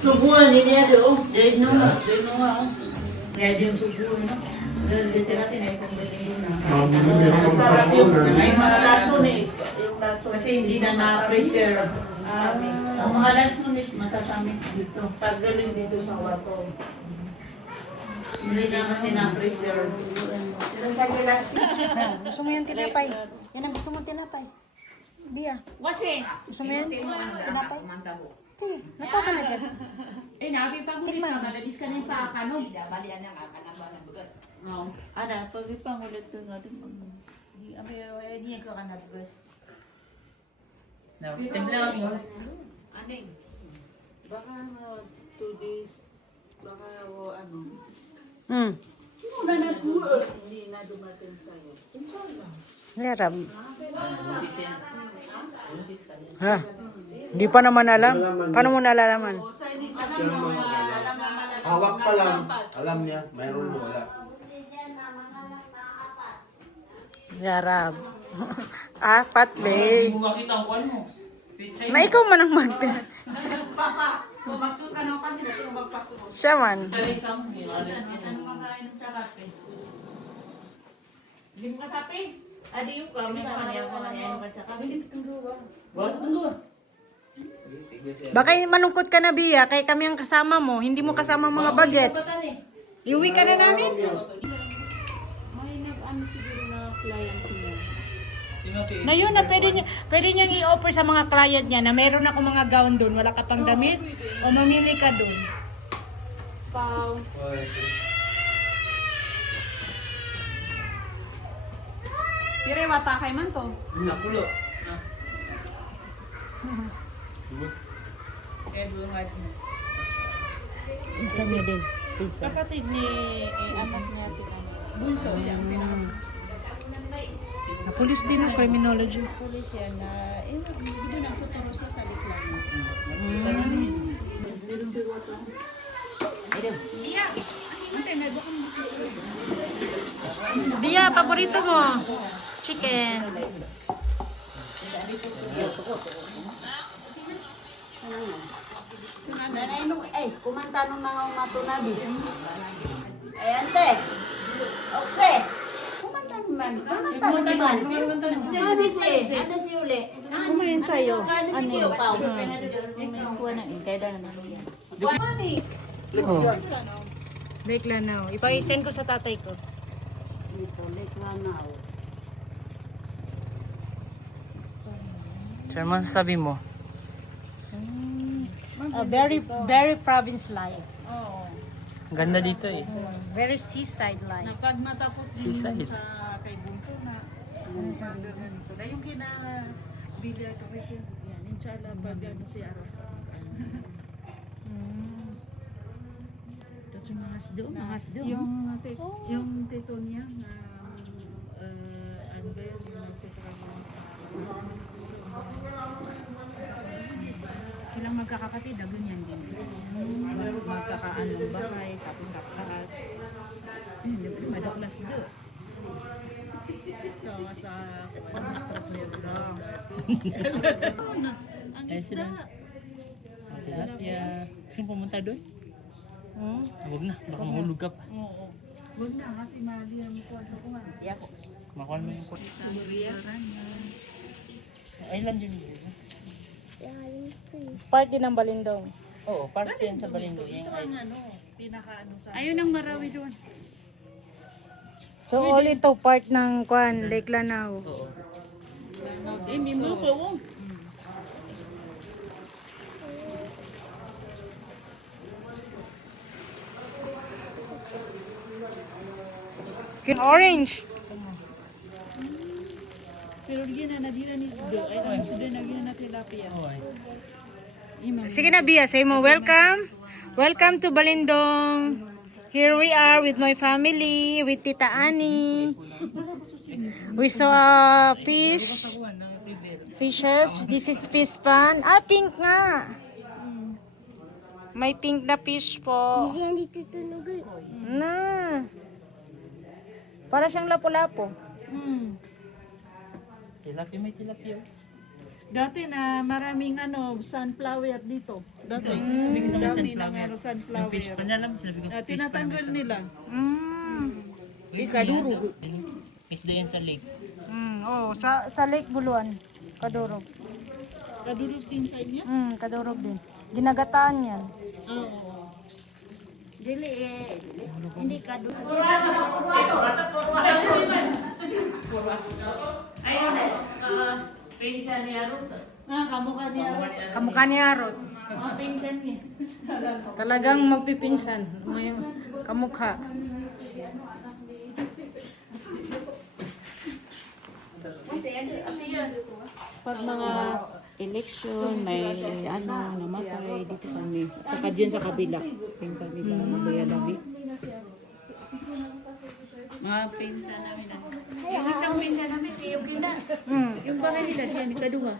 Subuhan ini ada jadi nunga, kaya din subuhan no. Dito natin ay kung galing na. Ay mga latsunis, yung latsunis. Kasi hindi na na-preserve. Ang mga latsunis matatamit dito. Pag galing dito sa wato. Hindi na kasi na-preserve. Pero sa gilas. Gusto mo yung tinapay? Yan ang gusto mo tinapay. Bia. What's it? Gusto mo yung tinapay? Sige, napaka na dyan. Nabi pa ko na madadis ka ng paakano. Balian na nga kanaba na bugat. No. Ana, pag ipangulit ko nga din. Hindi ko ka nag-guess. No, temblang mo. Aning. Baka 2 days. Baka ano. Hindi na dumating sa'yo. Inshallah. Yarab. Ha? Hindi pa naman alam. Paano mo nalalaman? Hawak pa lang. Alam niya, mayroon mo wala. Yarab. Apat, be. Makita ko ano. Ma, ikaw man ang mag... Papa, kung magsuot ka ng panty na sino magpasuot? Siya man. Ano Ano makain ng sarape? Hindi mo katapi? Adi yung kami na kanya ka na yan magsakapi. Bakit tunggu? Baka manungkot ka na, Bia. Kaya kami ang kasama mo. Hindi mo kasama ang mga bagets. Iuwi ka na namin. May nag-ano siguro na client niya. Na yun, na pwede niyang i-offer sa mga client niya na meron ako mga gown doon. Wala ka pang damit. O mamili ka doon. Pau. Pire wata kay man to. Sa pulo. Isa niya din. Kapatid ni anak niya bunso siya ang pinaka. Sa police din ang criminology. Police yan na hindi nagtuturo siya sa liklan. Bia, paborito mo? Chicken. Nanay nung, kumanta nung mga umatunabi. Ay, ante. Okse. Kumanta naman. Kumanta naman. Ano si Uli? Kumain tayo. Ano si Kiyo, Pao? Oh. Lake Lanao. Ipa-send ko sa tatay ko. Dito, Lake Lanao. Saan man sabi mo? Very province life. Oo. Ganda dito eh. Very seaside life. Nagpagmatapos din Seaside. yun sa kay Bunso na ganito. Na yung kina-bilya ko yan. Inshallah pag ano si Aro. Yung tito niya na ano ba yun, silang magkakapatid, ganyan din. Magkakaanong bahay, tapos sa taas. Madaklas do. Ito, sa administrative lang. Ang isda. Tilapia. Gusto mo pumunta doon? Huwag na, baka mahulog ka pa. Oo. Huwag na, kasi mali ang kwarto ko nga. Makuha mo yung kwan. Island yun. Part din ng Balindong. Oo, parte yan sa Balindo. Yung Ang ano, pinaka-ano sa... Ayun ang Marawi doon. So all ito part ng Lake Lanao. Oo. Hindi mo pa, Orange. Pero hindi na nadira ni Sdo. Ay, ang Sdo na gina na tilapia. Oo ay. Sige na, Bia. Say mo, welcome. Welcome to Balindong. Here we are with my family, with Tita Annie. We saw fish. Fishes. This is fish pan. Ah, pink nga. May pink na fish po. Na. Para siyang lapu-lapo. Tilapia may tilapia. Dati na maraming sunflower dito. Dati. Bigyan sa mga Dami ng sunflower. Yung sunflower. fish pa na lang, sabi ko. Tinatanggal nila. Kaduro. Isda yan sa lake. Oh, sa Lake Buluan. Kadurog. Kadulog din sa inyo? Kadurog din. Ginagataan yan. Oo. Dili hindi kadulog. Pinsan niya ron. Kamukha niya. Kamukha ni Arot. Pinsan niya. Talagang magpipinsan. May kamukha. Pag mga election, may namatay, dito kami. Tsaka dyan sa kabila, pinsan nila, Loya Labi. Mga pinsan namin. Yung pinsan namin, si Yukila. Yung bahay nila, diyan, ni Kadunga.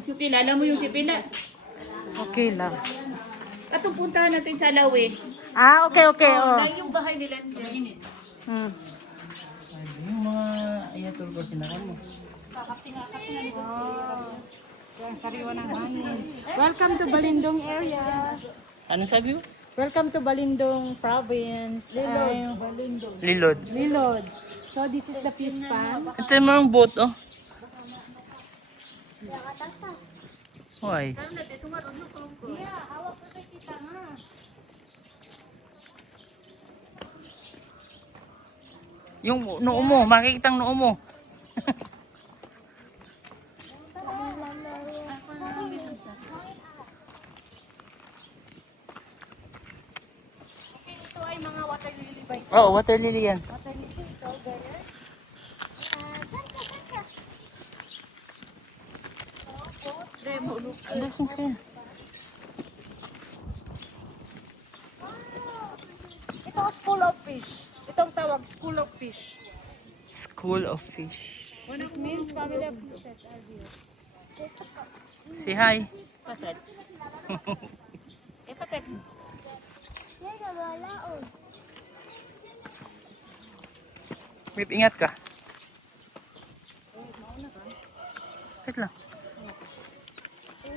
Si Yukila, alam mo yung si Pila? Okay lang. Atong puntahan natin sa Lawe. Okay. Oh. Dahil yung bahay nila diyan. Yung mga ayatul ko sinakan mo. Yan, sariwa ng hangin. Welcome to Balindong area. Ano sabi mo? Welcome to Balindong province. Lilod. Lilod. So this is the fish pan. Ito yung mga boat, oh. Why? Yung noo mo, makikita ang noo mo. Ito ay mga water lily by Oo, water lily yan. water lily. So there. Ano sa'yo? Ito ang school of fish. Itong tawag school of fish. School of Fish. It means family of fishes are here. Say hi. Patet. Patet. Mip, ingat ka. Wait lang.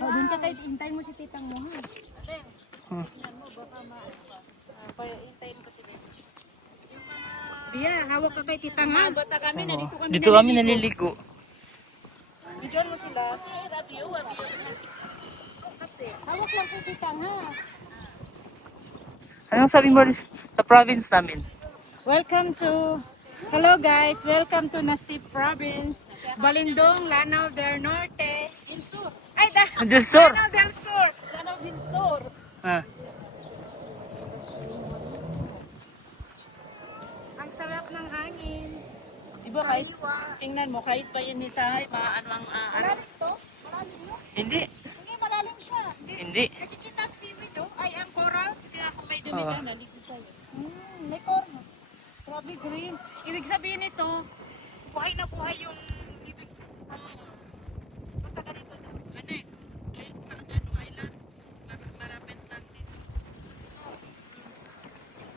Doon ka kahit hintayin mo si titang mo. Hmm. Hintayin ko si Bebe. Bia, hawak ka kay titang ha. Dito kami naliligo. Bidyon mo sila. Hawak lang kay titang ha. Anong sabi mo sa province namin? Welcome to, hello guys, welcome to Nasib Province, Balindong, Lanao del Norte, Sur. Ay, Del Sur. Lanao del Sur. Lanao del Sur. Ah. Ang sarap ng hangin. Diba kahit, tingnan mo, kahit pa yun ni Tahay, ano ang, Malalim to? Malalim no? Hindi. Hindi, malalim siya. Hindi. Nakikita ang seaweed oh. Ay, ang corals. kaya kung may dumi Oo. ka, naligo tayo. May coral. Grabe green. Ibig sabihin nito, buhay na buhay yung ibig sabihin. Basta ganito na. Ano eh? Island. Marapit lang dito.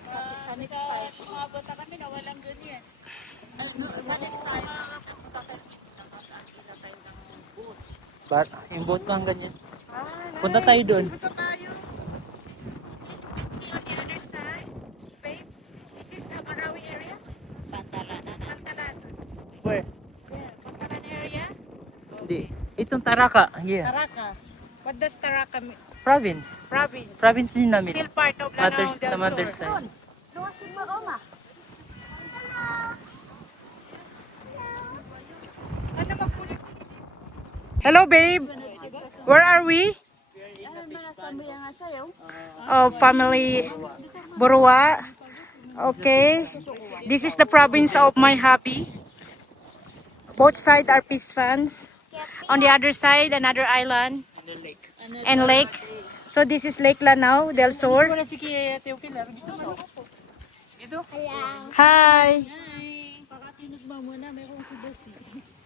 Sa next time. Umabot na kami na walang ganyan. Sa next time, Yung boat lang ganyan. Punta tayo doon. Punta tayo. Let's see on the other side. Babe, this is the Marawi area. Pantalan. Where? Yeah, Pantalan area. Hindi. Itong Taraka. Yeah. Taraka. What does Taraka mean? Province. Province. Province din namin. Still part of Lanao del Sa mother Sur. side. Luwasin mo, Oma. Hello, babe. Where are we? Oh, family Burua. Okay. This is the province of my hubby. Both sides are fish fans. On the other side, another island and lake. So this is Lake Lanao del Sur. Hi.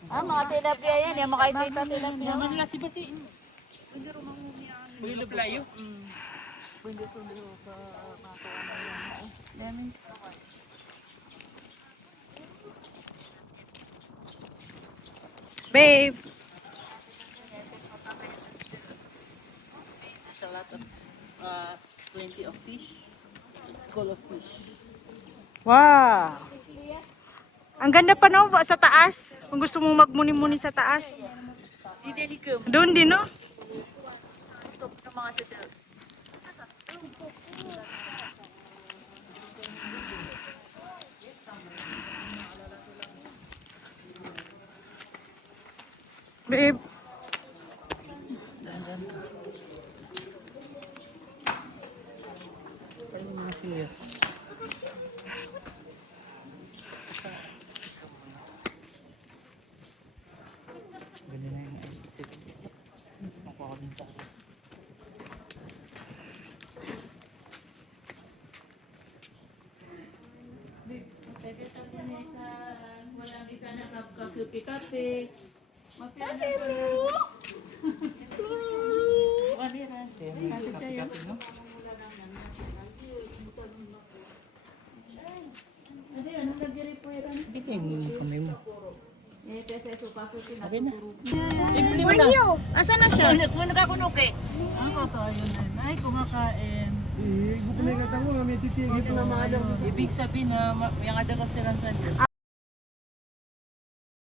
Mga tilapia yan, yung makikita tilapia. Manila si Basi. Bulilo playo. Babe. lot of plenty of fish. It's full of fish. Wow! Ang ganda pa no, sa taas. Kung gusto mo magmuni-muni sa taas. Doon din no? Babe. Ano mga siya? Ganun na yung exit. Makuha ko din sa akin. Kape-kape, no? Dito yung kamay mo. Okay na. Ibili mo na. Asan na siya? Kung nakakunuki. Ang kakain na. Ay, kumakain. Ibig sabihin na Ibig sabihin na may nga daw silang sa